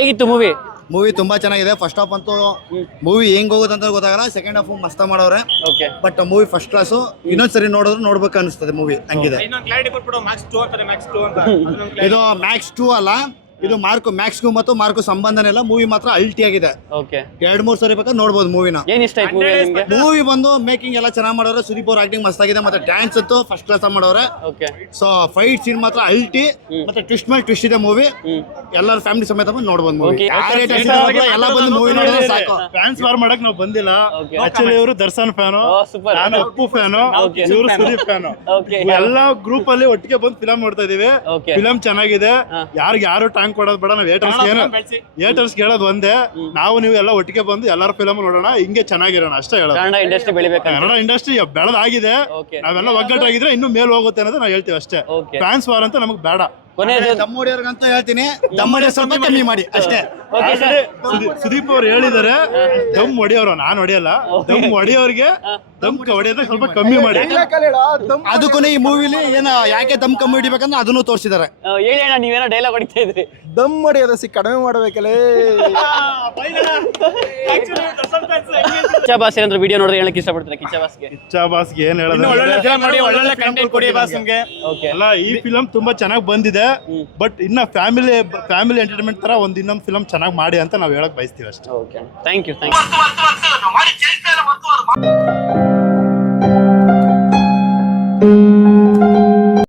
ಹೇಗಿತ್ತು movie? Movie ತುಂಬಾ ಚೆನ್ನಾಗಿದೆ. ಫಸ್ಟ್ ಹಾಫ್ ಅಂತೂ ಮೂವಿ ಹೆಂಗ್ ಹೋಗೋದಂತ ಗೊತ್ತಾಗಲ್ಲ. ಸೆಕೆಂಡ್ ಹಾಫ್ ಮಸ್ತ್ ಮಾಡವ್ರೆ. But movie first class. ಇನ್ನೊಂದ್ಸರಿ ನೋಡ್ಬೇಕು ಅನಿಸ್ತದೆ ಮೂವಿ ಹಂಗಿದೆ. ಇದು ಮ್ಯಾಕ್ಸ್ 2 ಅಲ್ಲ, ಇದು ಮ್ಯಾಕ್ಸ್ 2 ಮತ್ತು ಮಾರ್ಕು ಸಂಬಂಧನೇ ಇಲ್ಲ. ಮೂವಿ ಮಾತ್ರ ಅಲ್ಟಿ ಆಗಿದೆ. 2-3 ಸರಿ ಬೇಕಾದ್ರೆ ನೋಡ್ಬೋದು ಮೂವಿನ. ಮೂವಿ ಬಂದು ಮೇಕಿಂಗ್ ಎಲ್ಲ ಚೆನ್ನಾಗಿ ಮಾಡೋರೆ. ಸುದೀಪ್ ಅವ್ರ ಆಕ್ಟಿಂಗ್ ಮಸ್ತ್ ಆಗಿದೆ. ಮತ್ತೆ ಡ್ಯಾನ್ಸ್ ಅಂತೂ ಫಸ್ಟ್ ಕ್ಲಾಸ್ ಮಾಡೋರೆ. ಸೊ ಫೈಟ್ ಸೀನ್ ಮಾತ್ರ ಅಲ್ಟಿ. ಮತ್ತೆ ಟ್ವಿಸ್ಟ್ ಮೇಲೆ ಟ್ವಿಸ್ಟ್ ಇದೆ ಮೂವಿ. ಎಲ್ಲರ ಫ್ಯಾಮಿಲಿ ಸಮೇತ ಬಂದು ನೋಡ್ಬೋದು ಮೂವಿ. ಎಲ್ಲ ಬಂದು ಮೂವಿ ನೋಡಿದ್ರೆ ಸಾಕು. ಫ್ಯಾನ್ಸ್ ವಾರ್ ಮಾಡಕ್ ನಾವು ಬಂದಿಲ್ಲ. ಆಕ್ಚುಲಿ ಇವರು ದರ್ಶನ್ ಫ್ಯಾನು, ನಾನು ಅಪ್ಪು ಫ್ಯಾನು, ಇವರು ಸುದೀಪ್ ಫ್ಯಾನು. ಎಲ್ಲ ಗ್ರೂಪ್ ಅಲ್ಲಿ ಒಟ್ಟಿಗೆ ಬಂದು ಫಿಲಂ ನೋಡ್ತಾ ಇದೀವಿ. ಫಿಲಂ ಚೆನ್ನಾಗಿದೆ. ಯಾರು ಟ್ಯಾಂಕ್ ಕೊಡೋದು ಬೇಡ. ನಾವು ಏಟರ್ಸ್ ಕೇಳೋದು ಒಂದೇ, ನಾವು ನೀವು ಎಲ್ಲ ಒಟ್ಟಿಗೆ ಬಂದು ಎಲ್ಲಾರು ಫಿಲಂ ನೋಡೋಣ, ಹಿಂಗೆ ಚೆನ್ನಾಗಿರೋಣ ಅಷ್ಟೇ ಹೇಳೋದು. ಕನ್ನಡ ಇಂಡಸ್ಟ್ರಿ ಬೆಳೆದಾಗಿದೆ. ನಾವೆಲ್ಲ ಒಗ್ಗಟ್ಟಾಗಿದ್ರೆ ಇನ್ನು ಮೇಲ್ ಹೋಗುತ್ತೆ ಅನ್ನೋದು ನಾವು ಹೇಳ್ತೀವಿ ಅಷ್ಟೇ. ಫ್ಯಾನ್ಸ್ ವಾರ್ ಅಂತ ನಮಗ್ ಬೇಡ. ದಮ್ಮೋಡಿಯವ್ರಿಗಂತೂ ಹೇಳ್ತೀನಿ, ದಮ್ಮೋಡಿಯವ್ರು ಸ್ವಲ್ಪ ಕಮ್ಮಿ ಮಾಡಿ ಅಷ್ಟೇ. ಸುದೀಪ್ ಅವ್ರು ಹೇಳಿದಾರೆ ದಮ್ ಹೊಡಿಯೋರು, ನಾನ್ ಹೊಡಿಯಲ್ಲ. ದಮ್ ಹೊಡಿಯೋರ್ಗೆ ದಮ್ ಹೊಡಿಯೋದ ಸ್ವಲ್ಪ ಕಮ್ಮಿ ಮಾಡಿ. ಅದಕ್ಕೂ ಈ ಮೂವಿಲಿ ಏನ ಯಾಕೆ ದಮ್ ಕಮ್ಮಿ ಹಿಡಿಬೇಕಂದ್ರೆ ಅದನ್ನು ತೋರಿಸಿದ್ದಾರೆ. ನೀವೇನೋ ಡೈಲಾಗ್ ಹೊಡಿತಾ ಇದ್ರಿ. ದಮ್ ಹೊಡಿಯೋದ ಕಡಿಮೆ ಮಾಡ್ಬೇಕಲ್ಲ. ಕಿಚ್ಚ ಬಾಸ್ ಏನಾದ್ರು ವಿಡಿಯೋ ನೋಡಿದ್ರೆ ಹೇಳಕ್ ಇಷ್ಟಪಡ್ತಾರೆ. ಕಿಚ್ಚ ಬಾಸ್ಗೆ ಏನ್ ಹೇಳೋದು, ಈ ಫಿಲಂ ತುಂಬಾ ಚೆನ್ನಾಗಿ ಬಂದಿದೆ. ಬಟ್ ಇನ್ನ ಫ್ಯಾಮಿಲಿ ಎಂಟರ್ಟೈನ್ಮೆಂಟ್ ತರ ಇನ್ನೊಂದು ಫಿಲಂ ಚೆನ್ನಾಗಿ ಮಾಡಿ ಅಂತ ನಾವು ಹೇಳಕ್ ಬಯಸ್ತೀವಿ ಅಷ್ಟೇ. Thank you.